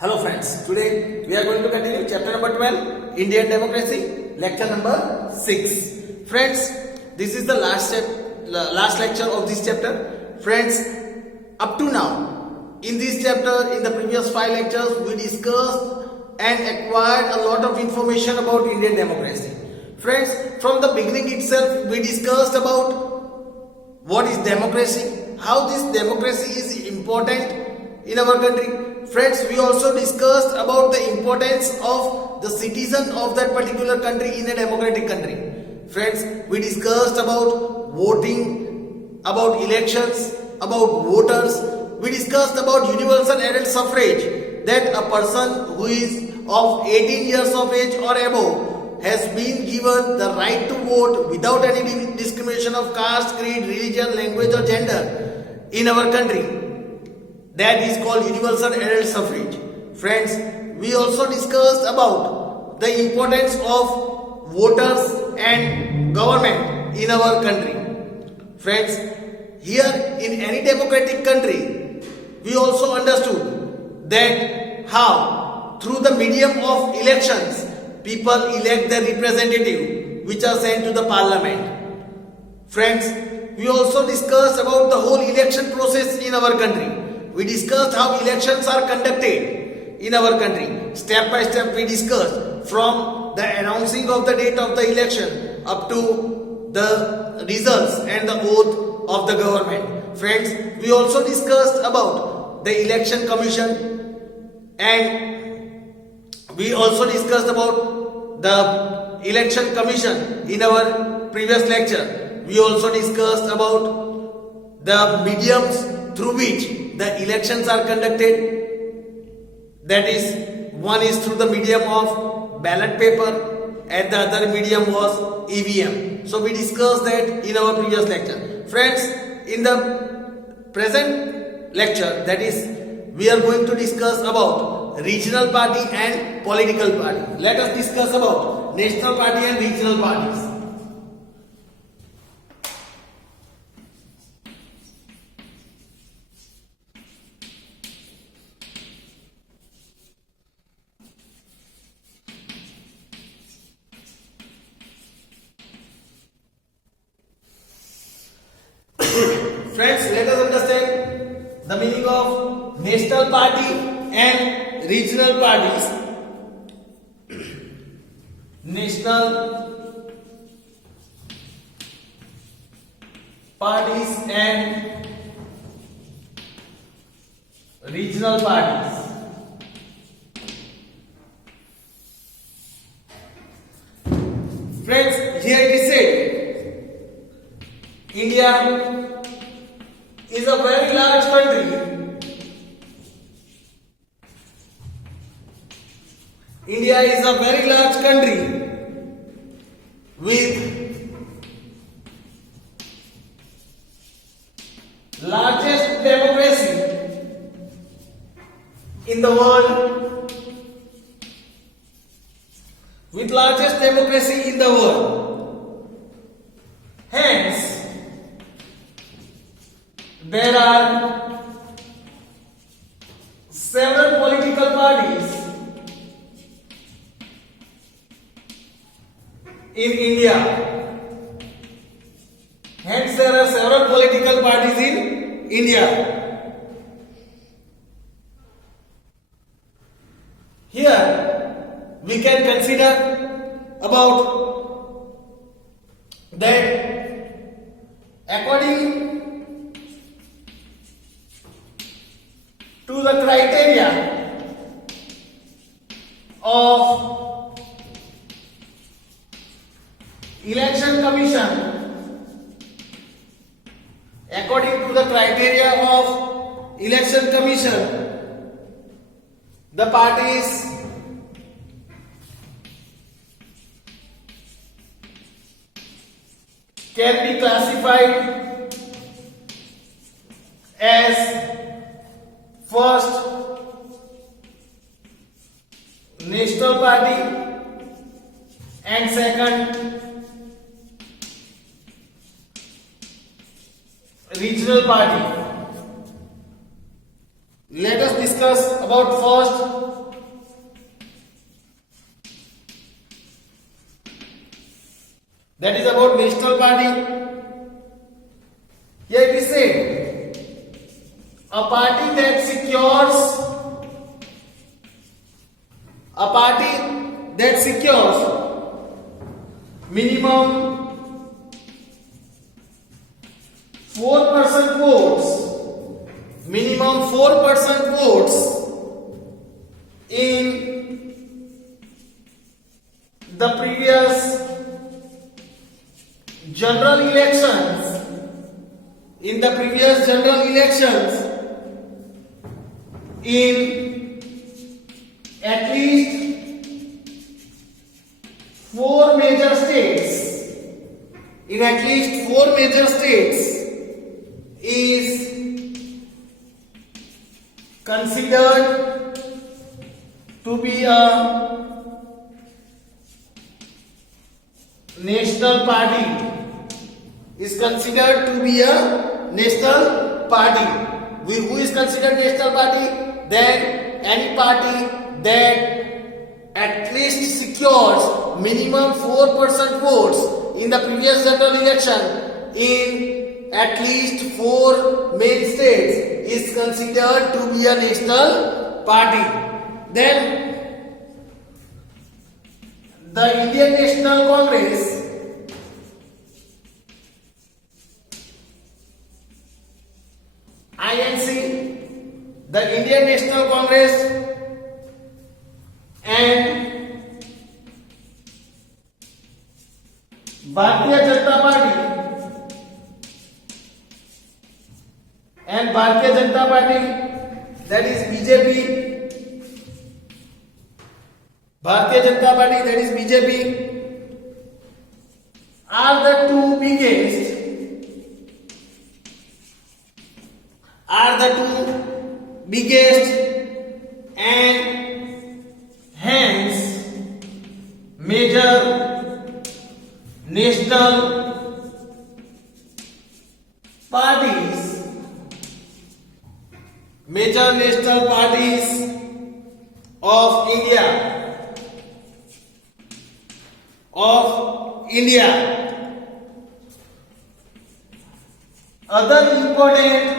Hello friends, today we are going to continue chapter number 12, Indian Democracy, lecture number 6. Friends, this is the last lecture of this chapter. Friends, up to now, in this chapter, in the previous 5 lectures, we discussed and acquired a lot of information about Indian democracy. Friends, from the beginning itself, we discussed about what is democracy, how this democracy is important in our country. Friends, we also discussed about the importance of the citizen of that particular country in a democratic country. Friends, we discussed about voting, about elections, about voters. We discussed about universal adult suffrage, that a person who is of 18 years of age or above has been given the right to vote without any discrimination of caste, creed, religion, language or gender in our country. That is called universal adult suffrage. Friends, we also discussed about the importance of voters and government in our country. Friends, here in any democratic country, we also understood that how through the medium of elections, people elect their representative which are sent to the parliament. Friends, we also discussed about the whole election process in our country. We discussed how elections are conducted in our country. Step by step we discussed from the announcing of the date of the election up to the results and the oath of the government. Friends, we also discussed about the election commission and we also discussed about the election commission in our previous lecture. We also discussed about the mediums through which the elections are conducted. That is, one is through the medium of ballot paper and the other medium was EVM. So we discussed that in our previous lecture. Friends, in the present lecture, that is, we are going to discuss about regional party and political party. Let us discuss about national party and regional parties. Friends, let us understand the meaning of national party and regional parties. National parties and regional parties. Friends, here it is said, India is a very large country. India is a very large country with largest democracy in the world. With largest democracy in the world. Hence, there are several political parties in India. Hence, there are several political parties in India. Here, we can consider about that according to the criteria of election commission, according to the criteria of election commission, the parties can be classified as first, national party and second, regional party. Let us discuss discuss about first. That is about National Party. Here it is said, a party that secures minimum 4% votes in the previous general elections, in at least 4 major states, is considered to be a national party. Who is considered national party? Then any party that at least secures minimum 4% votes in the previous general election in at least 4 main states is considered to be a national party. Then the Indian National Congress, INC, the Indian National Congress and Bharatiya Janata Party, that is BJP, are the two biggest and hence major national parties of India. Other important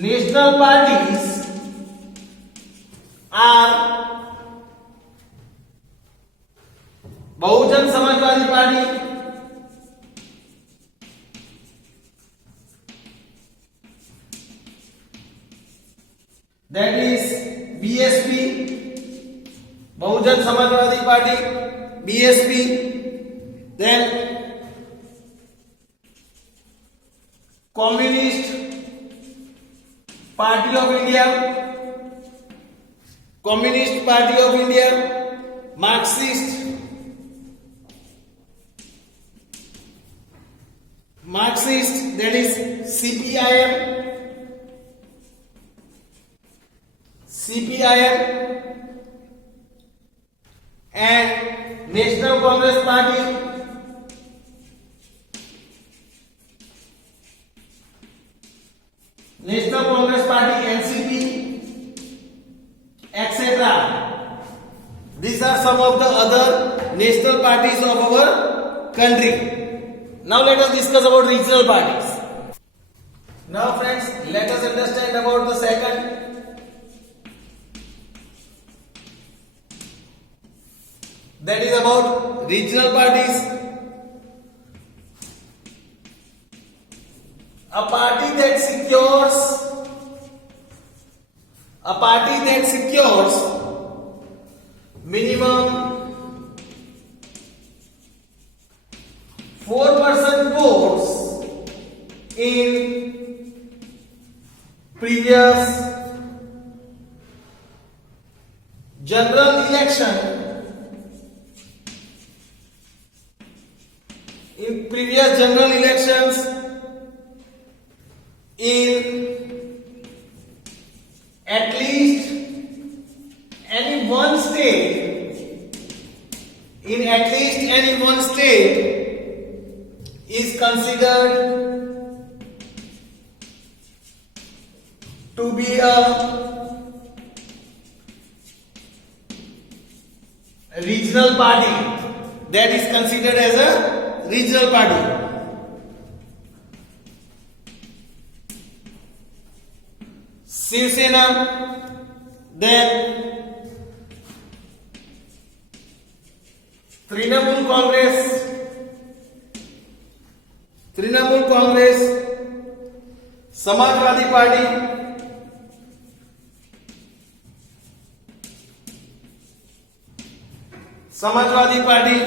national parties are Bahujan Samajwadi Party, that is BSP, Bahujan Samajwadi Party, BSP. Then Communist Party of India, Marxist, that is CPIM, and National Congress Party, NCP, etc. These are some of the other national parties of our country. Now let us discuss about regional parties. Now friends, let us understand about the second. That is about regional parties. A party that secures minimum 4% votes in previous general elections in at least any one state is considered to be a regional party, that is considered as a regional party. Shiv Sena, then Trinamool Congress, Samajwadi Party,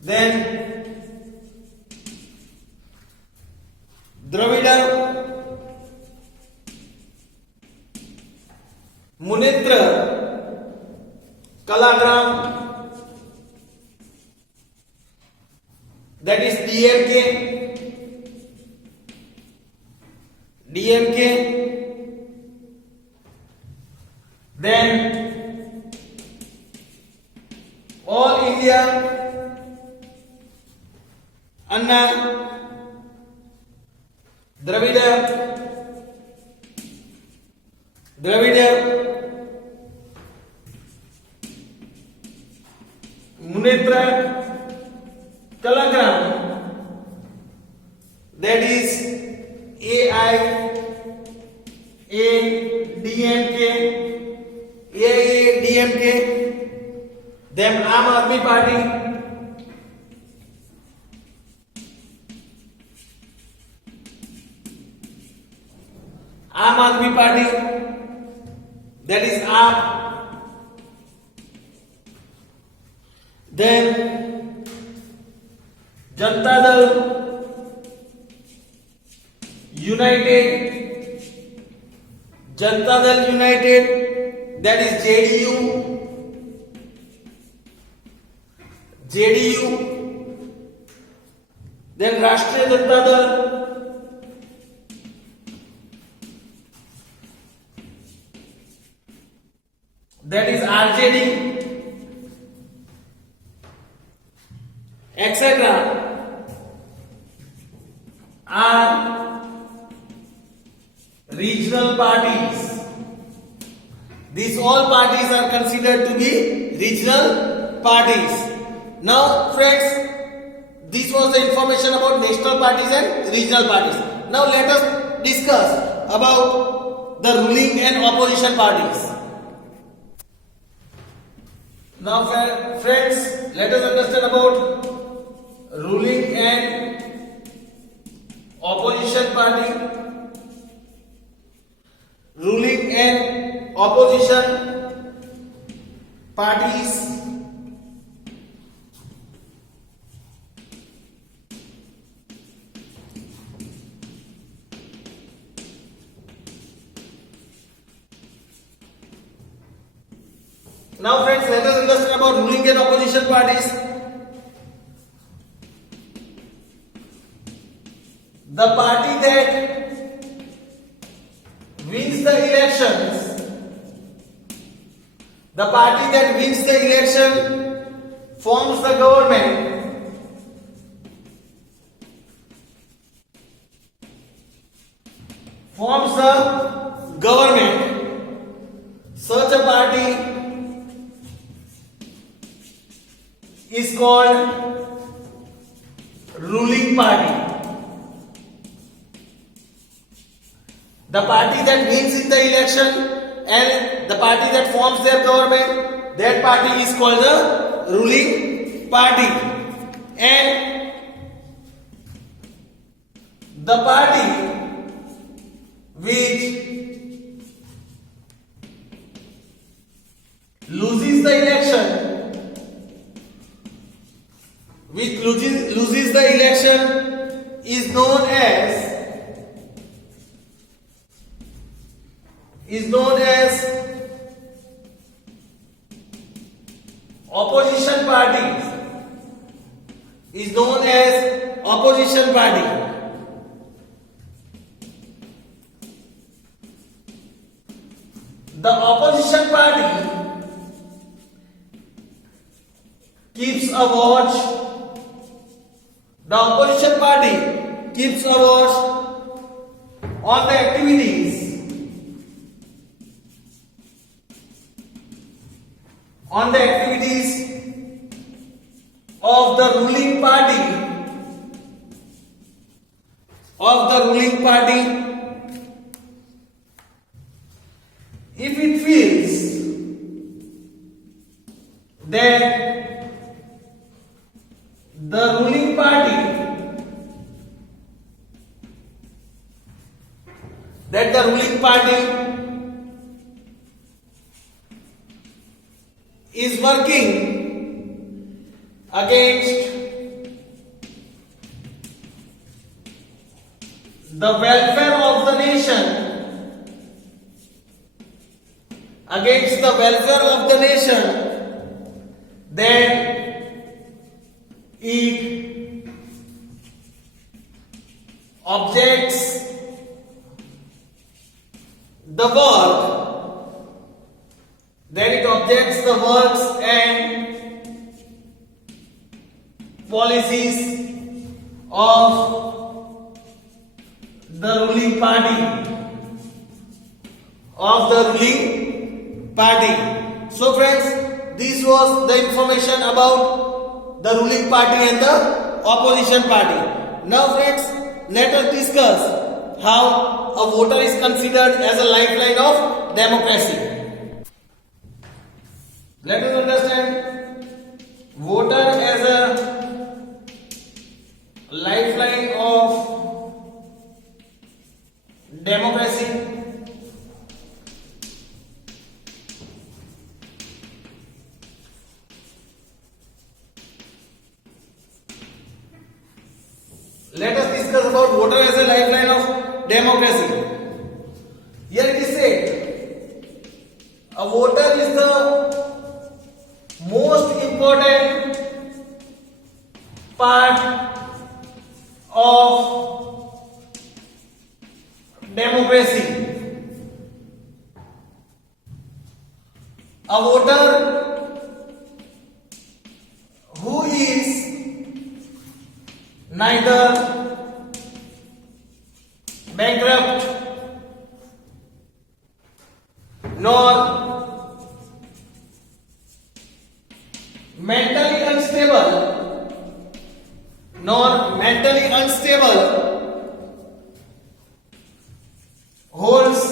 then Dravida Munitra Kalagram, that is DMK, then All India Anna Dravida Munitra Kalagram, that is AIADMK, then Aam Aadmi Party, that is AAP, then Janata Dal United, that is JDU, then Rashtriya Janata Dal, that is RJD, etc. are regional parties. These all parties are considered to be regional parties. Now friends, this was the information about national parties and regional parties. Now let us discuss about the ruling and opposition parties. Now friends, let us understand about ruling and opposition party. Ruling and opposition parties. Now friends, let us understand about ruling and opposition parties. The party that wins the election forms the government. Such a party is called ruling party. The party that wins in the election and the party that forms their government, that party is called the ruling party. And the party which loses the election is known as opposition party. The opposition party keeps a watch. on the activities of the ruling party if it feels that the ruling party is working against the welfare of the nation, then it objects the works and policies of the ruling party. So friends, this was the information about the ruling party and the opposition party. Now friends, let us discuss how a voter is considered as a lifeline of democracy. Let us understand voter as a lifeline of democracy. Let us discuss about voter as a lifeline of democracy. Here it is said, a voter is the most important part of democracy. A voter who is neither bankrupt nor mentally unstable holds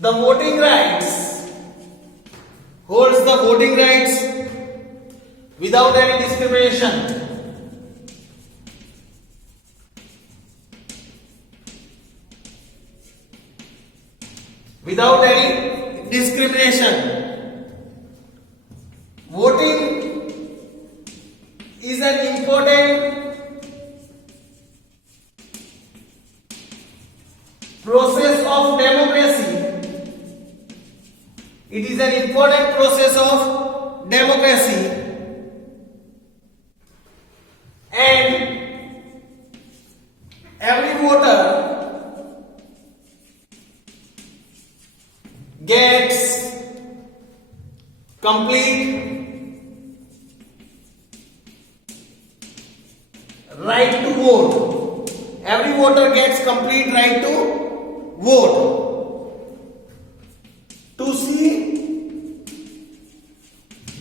the voting rights without any discrimination. Voting is an important process of democracy. It is an important process of democracy, and every voter gets complete right to vote. Every voter gets complete right to vote. To see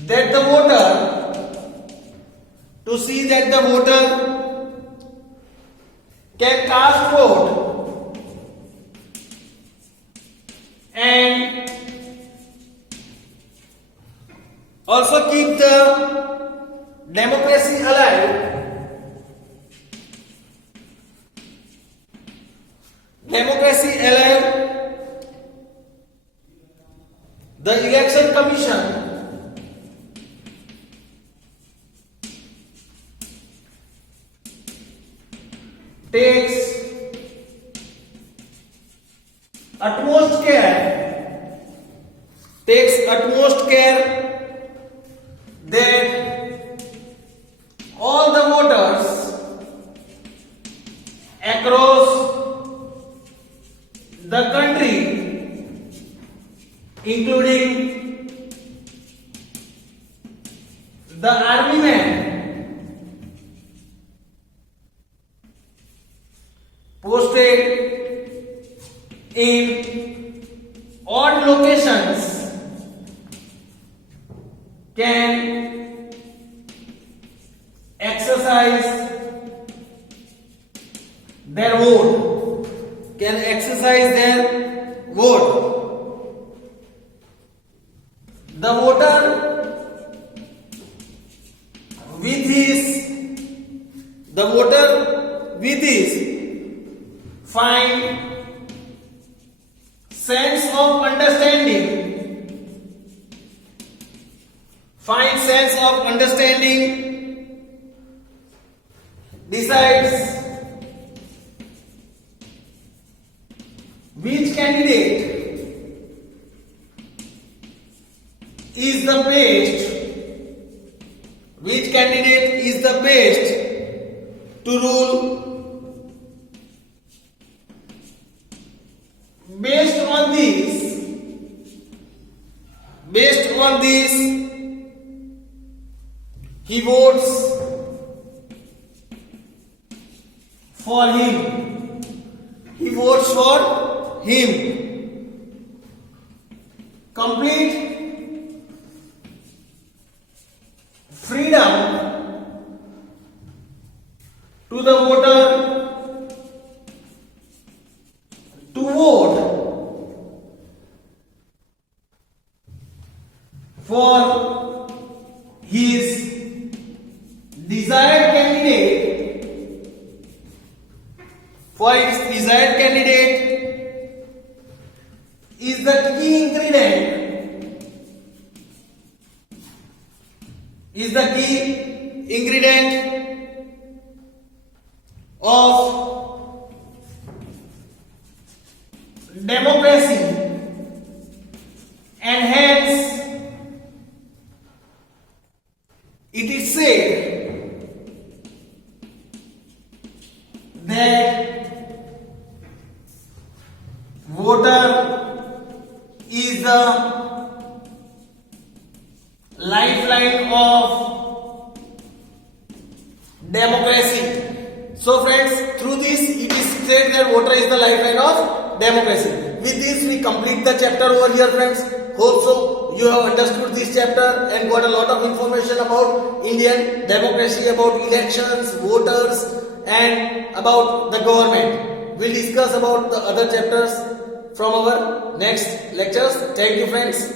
that the voter can cast vote and also keep the democracy alive. The Election Commission takes utmost care that all the voters across the country, including the army men, posted in odd locations can exercise their vote, can exercise their vote. The voter with his fine sense of understanding decides which candidate is the best to rule. Based on this, he votes for him. Complete freedom to the voter to vote for his desired candidate is the key ingredient of democracy, and hence it is said that voter is the lifeline of democracy. So friends, through this it is said that voter is the lifeline of democracy. With this we complete the chapter over here, friends. Hope so you have understood this chapter and got a lot of information about Indian democracy, about elections, voters, and about the government. We'll discuss about the other chapters from our next lectures. Thank you, friends.